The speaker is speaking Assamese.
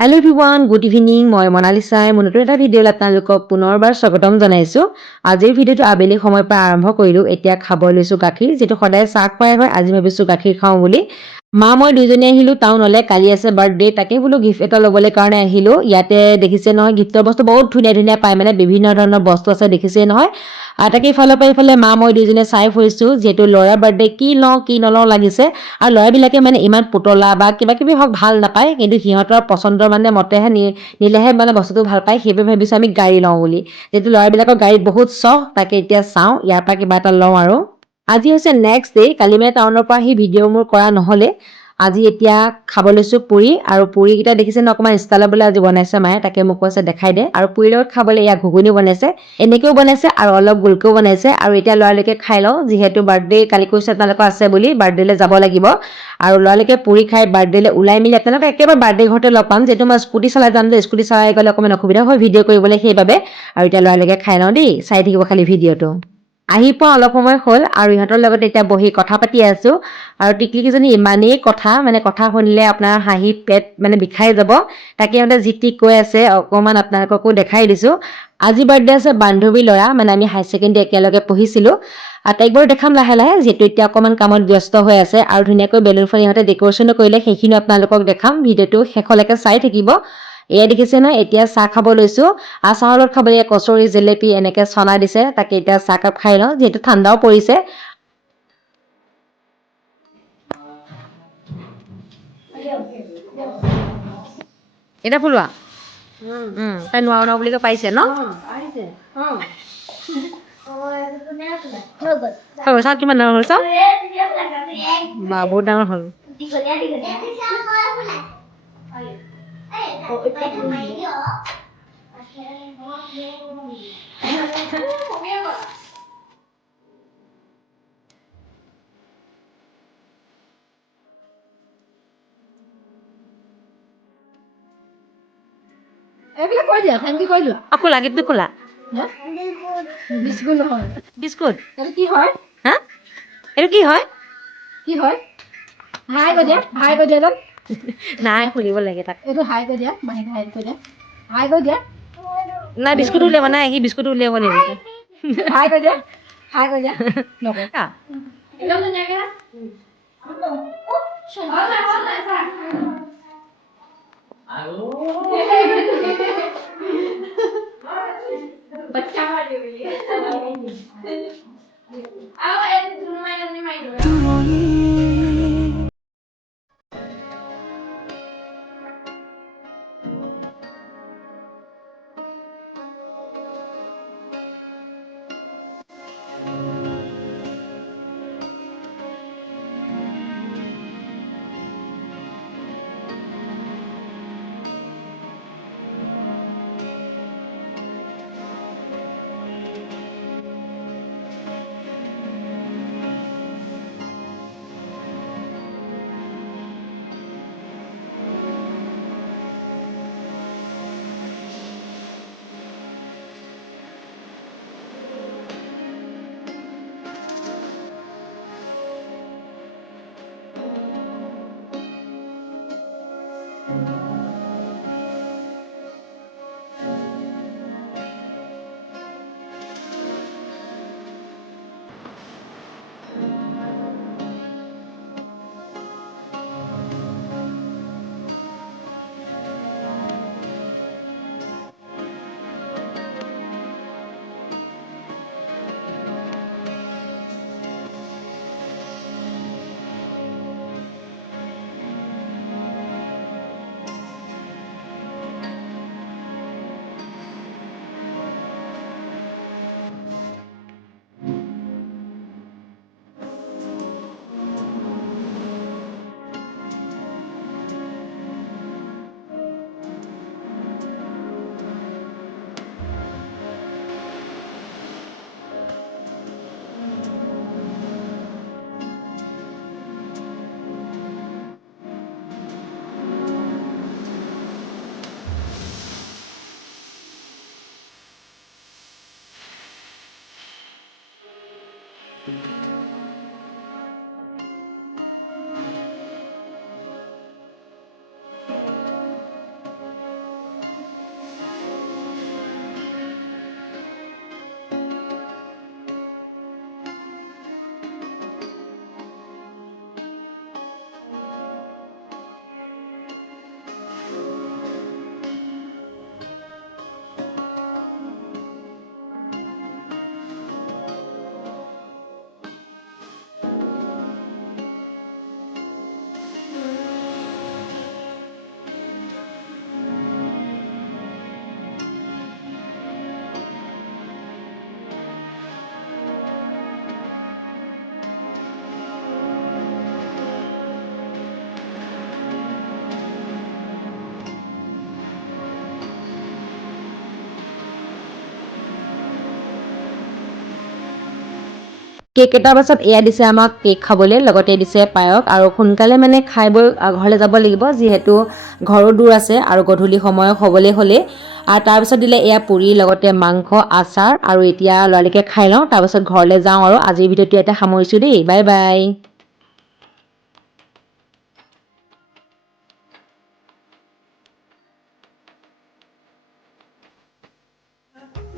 Hello' everyone, good evening. মই মনালিছাই মোৰ নতুন এটা ভিডিঅ'লৈ আপোনালোকক পুনৰবাৰ স্বাগতম জনাইছোঁ। আজিৰ ভিডিঅ'টো আবেলি সময়ৰ পৰা আৰম্ভ কৰিলোঁ। এতিয়া খাব লৈছোঁ গাখীৰ, যিটো সদায় চাহ খুৱাই হয়, আজি ভাবিছোঁ গাখীৰ খাওঁ বুলি। মা মই দুইজনী আহিলোঁ টাউনলৈ। কালি আছে বাৰ্থডে, তাকে বোলো গিফ্ট এটা ল'বলৈ কাৰণে আহিলোঁ। ইয়াতে দেখিছে নহয় গিফ্টৰ বস্তু বহুত ধুনীয়া ধুনীয়া পায়, মানে বিভিন্ন ধৰণৰ বস্তু আছে, দেখিছে নহয়। তাকে ইফালৰ পৰা ইফালে মা মই দুইজনীয়ে চাই ফুৰিছোঁ, যিহেতু ল'ৰাৰ বাৰ্থডে কি লওঁ কি নলওঁ লাগিছে। আৰু ল'ৰাবিলাকে মানে ইমান পুতলা বা কিবা কিবি হওক ভাল নাপায়, কিন্তু সিহঁতৰ পচন্দৰ মানে মতেহে নিলেহে মানে বস্তুটো ভাল পায়। সেইবাবে ভাবিছোঁ আমি গাড়ী লওঁ বুলি, যিহেতু ল'ৰাবিলাকৰ গাড়ীত বহুত চখ। তাকে এতিয়া চাওঁ ইয়াৰ পৰা কিবা এটা লওঁ। আৰু আজি হৈছে নেক্সট ডে। কালি মানে টাউনৰ পৰা আহি ভিডিঅ' মোৰ কৰা নহ'লে। আজি এতিয়া খাব লৈছোঁ পুৰি, আৰু পুৰিকেইটা দেখিছে ন অকণমান ষ্টাইলত বোলে আজি বনাইছে মায়ে, তাকে মোক কৈছে দেখাই দে। আৰু পুৰিৰ লগত খাবলৈ এয়া ঘুগুনি বনাইছে, এনেকৈও বনাইছে আৰু অলপ গোলকৈও বনাইছে। আৰু এতিয়া ল'ৰালৈকে খাই লওঁ, যিহেতু বাৰ্থডে কালি কৈছে আপোনালোকৰ আছে বুলি, বাৰ্থডেলৈ যাব লাগিব। আৰু ল'ৰালৈকে পুৰি খাই বাৰ্থডেলৈ ওলাই মেলি আপোনালোকে একেবাৰে বাৰ্থডে ঘৰতে লগ পাম, যিহেতু মই স্কুটি চলাই যাম যে, স্কুটি চলাই গ'লে অকণমান অসুবিধা হয় ভিডিঅ' কৰিবলৈ, সেইবাবে। আৰু এতিয়া ল'ৰালৈকে খাই লওঁ দেই, চাই থাকিব খালি ভিডিঅ'টো। আহি পোৱা অলপ সময় হ'ল আৰু ইহঁতৰ লগত এতিয়া বহি কথা পাতি আছোঁ। আৰু টিকলিকেইজনী ইমানেই কথা শুনিলে আপোনাৰ হাঁহি পেট মানে বিষাই যাব। তাকে সিহঁতে যি টি কৈ আছে, অকণমান আপোনালোককো দেখাই দিছোঁ। আজি বাৰ্থডে আছে বান্ধৱী ল'ৰা, মানে আমি হায়াৰ ছেকেণ্ডেৰী একেলগে পঢ়িছিলোঁ। তাইক বাৰু দেখাম লাহে লাহে, যিহেতু এতিয়া অকণমান কামত ব্যস্ত হৈ আছে। আৰু ধুনীয়াকৈ বেলুন ফ্ৰাই ইহঁতে ডেক'ৰেশ্যনো কৰিলে, সেইখিনিও আপোনালোকক দেখাম। ভিডিঅ'টো শেষলৈকে চাই থাকিব। এয়া দেখিছে নহয়, এতিয়া চাহ খাব লৈছোঁ। আৰু চাহৰ লগত খাবলৈ কচৰি জেলেপি এনেকৈ চনা দিছে। তাকে এতিয়া চাহকাপ খাই লওঁ, যিহেতু ঠাণ্ডাও পৰিছে। এতিয়া ফুলোৱা তাই নোৱাৰো বুলি কৈ পাৰিছে ন। চাওঁ কিমান ডাঙৰ হ'ল, চাওঁ বা বহুত ডাঙৰ হ'ল। এইবিলাক কৈ দিয়া, থেংক ইউ কৈ দিয়া। খোলা গীতটো খোলা। বিস্কুট নহয়, বিস্কুট এইটো কি হয়? হা এইটো কি হয়? কি হয়? হাই কৈ দিয়া, হাই কৈ দিয়া। নাই খুলিব লাগে তাক। এইটো হাই কৈ দিয়া, মাহীক হাই কৈ দিয়া, হাই কৈ দিয়া। নাই বিস্কুট উলিয়াব নাই, সি বিস্কুট উলিয়াব নিদিয়ে। হাই কৈ দিয়া, হাই কৈ দিয়া। নকয় बच्चा वाली हुई है आओ ऐसे दोनों में माइंड কেক এটাৰ পাছত এয়া দিছে আমাক কেক খাবলৈ, লগতে দিছে পায়স। আৰু সোনকালে মানে খাই বৈ ঘৰলৈ যাব লাগিব, যিহেতু ঘৰো দূৰ আছে আৰু গধূলি সময় হ'বলৈ হ'লেই। আৰু তাৰপিছত দিলে এয়া পুৰি, লগতে মাংস, আচাৰ। আৰু এতিয়া লৰালৰিকে খাই লওঁ, তাৰপিছত ঘৰলৈ যাওঁ। আৰু আজিৰ ভিডিঅ'টো ইয়াতে সামৰিছোঁ দেই, বাই বাই।